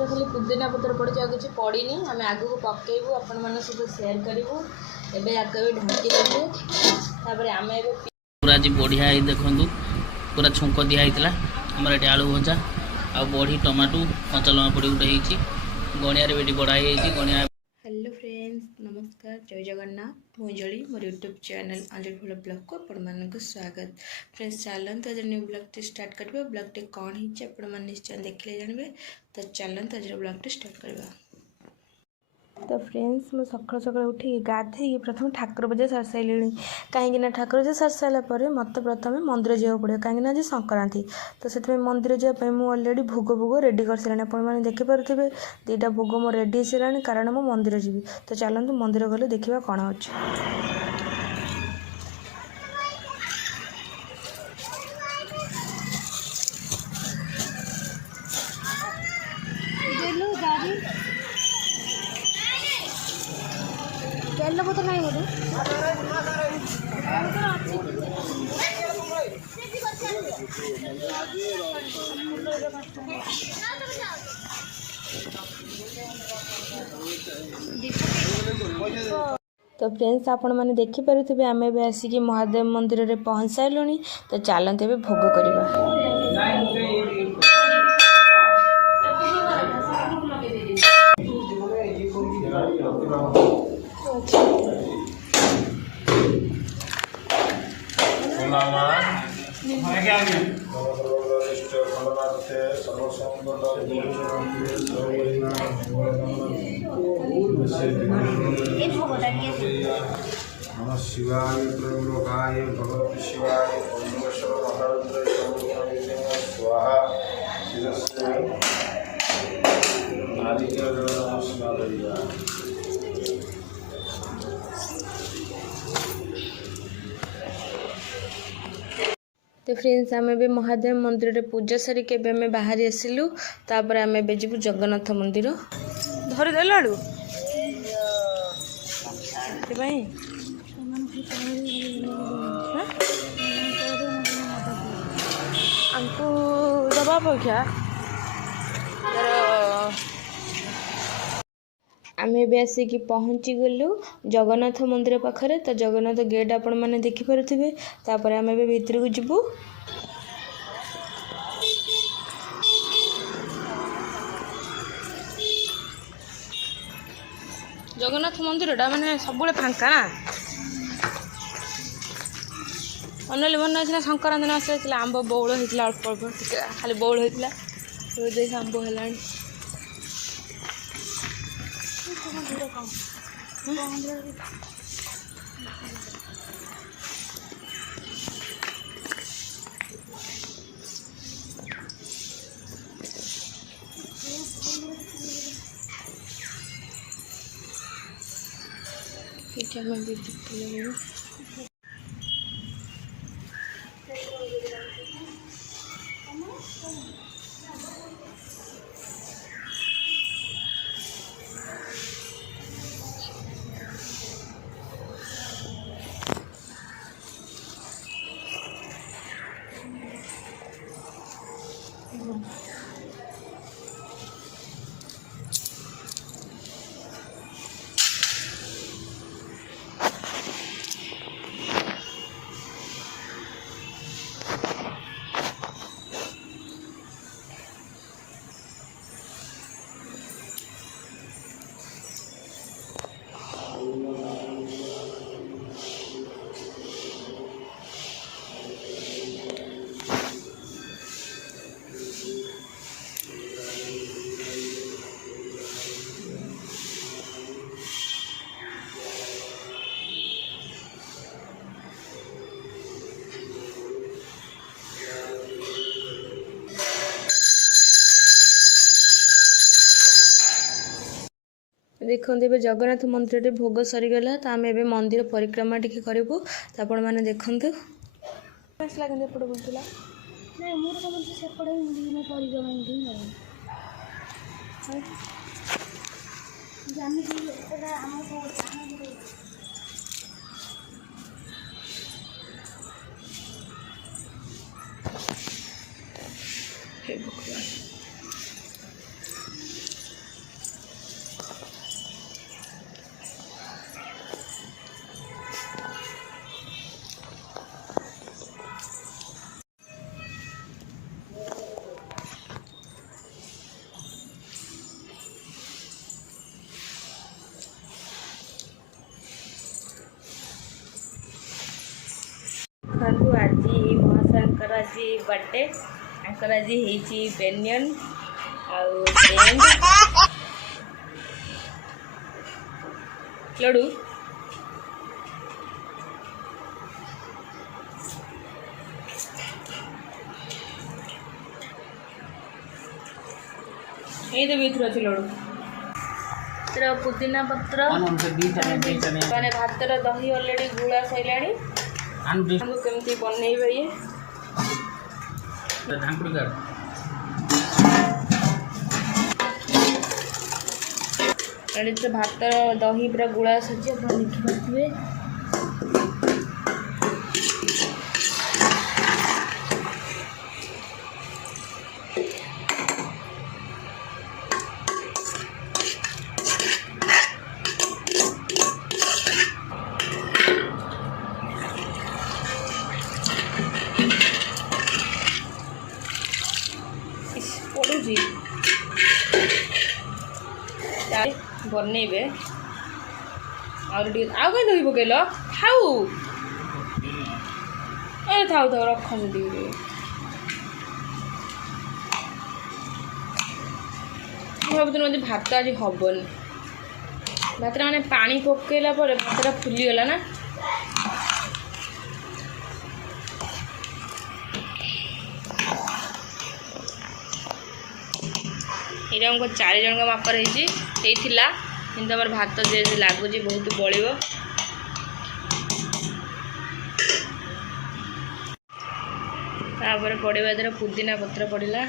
खाली पुदीना पत्र पड़ी किसी पड़ी आम आग को पकेबू आपण मान सहित सेयार करूँ एवं आगे भी ढांकी देबू आम पूरा आज बढ़िया देखु पूरा छुंक दिखाई आमर ये आलू भजा आ बड़ी टमाटो कंचा लगा पड़ी गोटे गणिया बेटी बढ़ाई गणिया। हेलो फ्रेंड्स नमस्कार जय जगन्नाथ मुजली मोर यूट्यूब चैनल अंजलि फूल ब्लॉग को आपण मानक स्वागत। फ्रेंड्स चलते आज न्यू ब्लॉग स्टार्ट करवा ब्लॉग टे कौन है आपण मैंने निश्चय देखले जानवे तो चलते आज ब्लॉग टे स्टार्ट करवा। तो फ्रेंड्स मैं सका सका उठी गाधे प्रथम ठाकुर पूजा सारी सारे कहीं ठाकुर पूजा सारी सारापर मत प्रथम मंदिर जावाक पड़ो कहीं आज संक्रांति तो से मंदिर जावाई मुझे अलरेडी भोग भोग रेडी कर सारे आपने देखिपे दुईटा भोग मोर रेडी हो सारा कारण मो मंदिर जी तो चलते मंदिर गले देखा कौन अच्छे। तेल को तो नहीं बोले तो फ्रेंड्स आपण मैंने देखिपे आम ए आसिक महादेव मंदिर में पहुँच सारूँ तो चलते भोग करवा। नमः शिवाय त्रयंबकाय भगवते शिवाय ओंकारेश्वर महारुद्राय स्वाहा शिरस्ते नारिकेल नमस्कार। तो फ्रेंड्स आम ए महादेव मंदिर रे पूजा सारी के बाहरी आसिलु तापर आम ए जीवु जगन्नाथ मंदिर धरी देलु आमको दबा अपेक्षा आम ए आसिक पहुँची गलु जगन्नाथ मंदिर पाखरे तो जगन्नाथ गेट आपण मैंने देखिपे तापर आम ए भीतर को जीवु। जगन्नाथ मंदिर माने सब फांका ना अनल मन अच्छे संक्रांति न आसा आंब बौल होता अल्प अल्प खाली बौल होता देख आंब है देखते ए जगन्नाथ मंदिर में भोग सरीगला तो आम ए मंदिर परिक्रमा टी करूँ तो आपण मैंने देखते एपट बोलूला आज बर्थडे आंकर आज होती बेनियन आउ लडू ये तो भीतर अच्छे लडू तेरा पुदीना पत्र मैंने भात दही अलरेडी गुड़ा सैलाणी केमती बनइबे ये भात दही पूरा गुड़ा सजी आप देखिपे पड़ुची बनइबे आउ कहीं दही पकल खाऊ ए थाऊ थाऊ रख भावुन मत भात आज हबन भात मैंने पानी पकईला भातटा फुलीगला ना ये हमको 4 जन का मापर होता किंतु आम भात जे लगुच बहुत बड़ो पड़वा द्वारा पुदीना पत्र पड़ा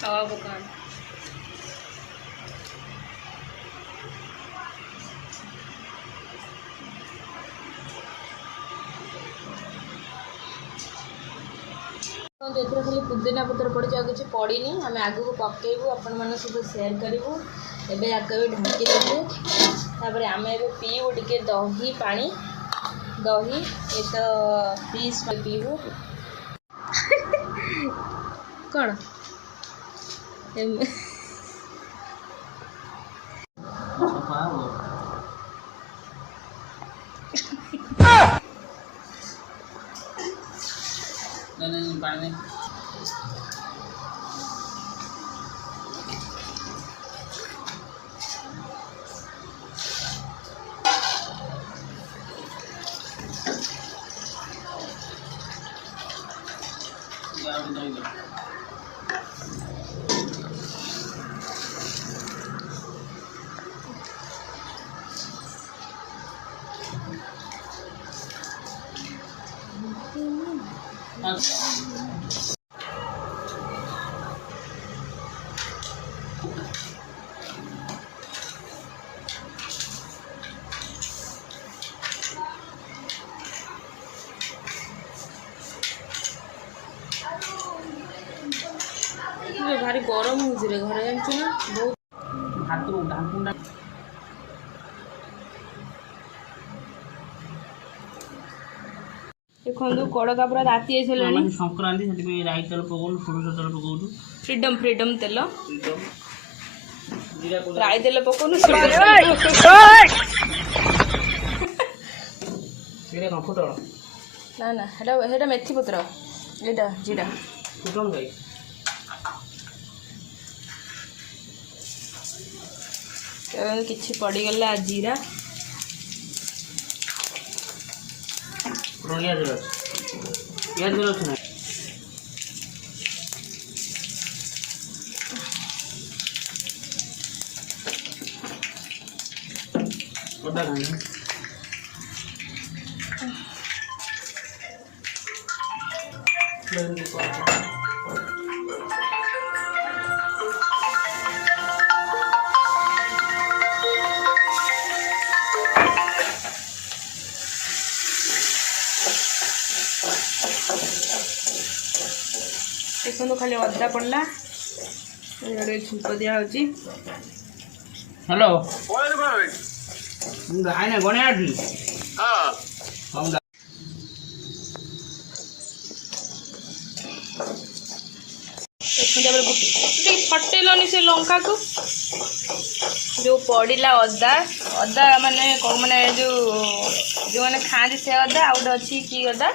तवा पका तो खाली पुदीना पत्र पड़ी किसी पड़ी आम आग को पकेबू आपण मान सहित सेयार करूँ एवं आगे ढांकी देबू तापर आम ए पीबू टे दही पानी दही ये तो 20 पीबू कौन पानी भारी गरम हो घरे जानछु ना बहुत देखो कड़का पूरा राति संक्रांति राई तेल पकाऊ सोरष तेल पकाऊ फ्रीडम फ्रीडम तेल राई तेल पकाऊ ना ना हेटा मेथी पत्र एटा जीरा फुटन गई किसी पड़गला जीरा देखो खाली अदा पड़ला छुप दिया हेलो आईना गणिया फटेलनि से लंका को जो पड़ा अदा अदा माने माने जो जो मैंने खाते से अदा आउट अच्छी कि अदा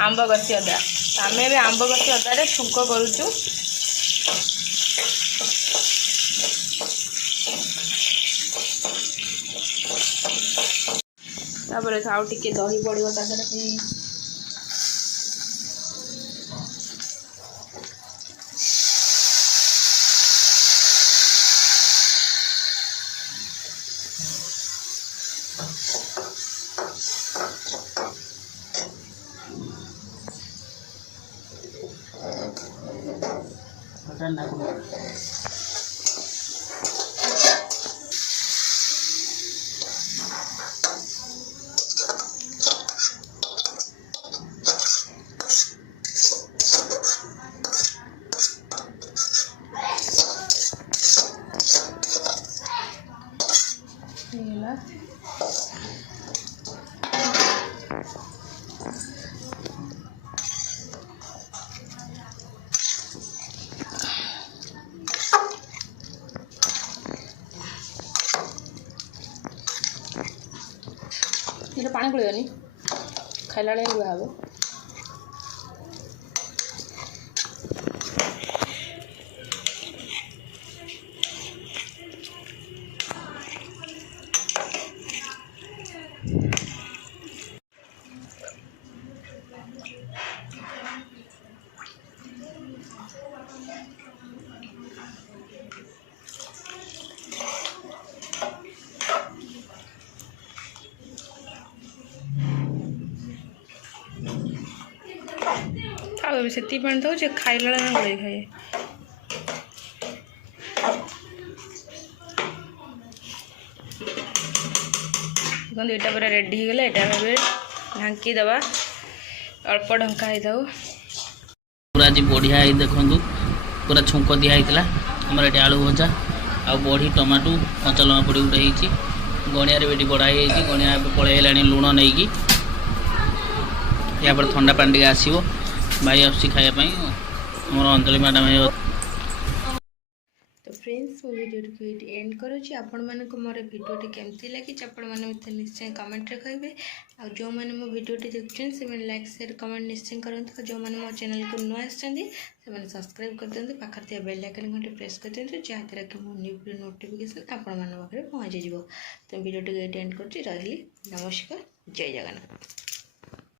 आंब गसी अदा आम ए आंब गसी अदारे छुंक करुचु तापर आउ टिके दही पड़ो ताकि ये पानी पड़ेगा खाला गुआ हम से पानी दो खाइला गोल खाए देखो यहाँ पूरा रेडी हो गला यहाँ ढांकी दबा अल्प ढंका हो पूरा आज बढ़िया देखु पूरा छुंक दिखाई आमर ये आलू भजा आ बड़ी टमाटो कंचा लଙ୍କା पड़ी गोटे होती गणिया बेटी बढ़ाई गणिया पलैला लुण नहीं या पर ठंडा पानी आसो भाई आसी खायापाई आम अंजलि मैडम तो फ्रेंड्स मो वीडियो को एंड करुँच आपण मानक मोर भिडियोटी केमती लगी आपण मैंने मत निश्चय कमेंट कहे आ जो मैंने मो भिडियोटी देखुं से लाइक शेयर कमेंट निश्चय करते जो मैंने मो चैनल को नुआ आसछन्ती से सब्सक्राइब कर दिखाते पाखर थी बेल आइकन घंटे प्रेस कर दिखाते जहाँद्वारा कि मो न्यू वीडियो नोटिफिकेशन आपण मान पाखे पहुँची तो भिडियोटी एंड कर नमस्कार जय जगन्नाथ।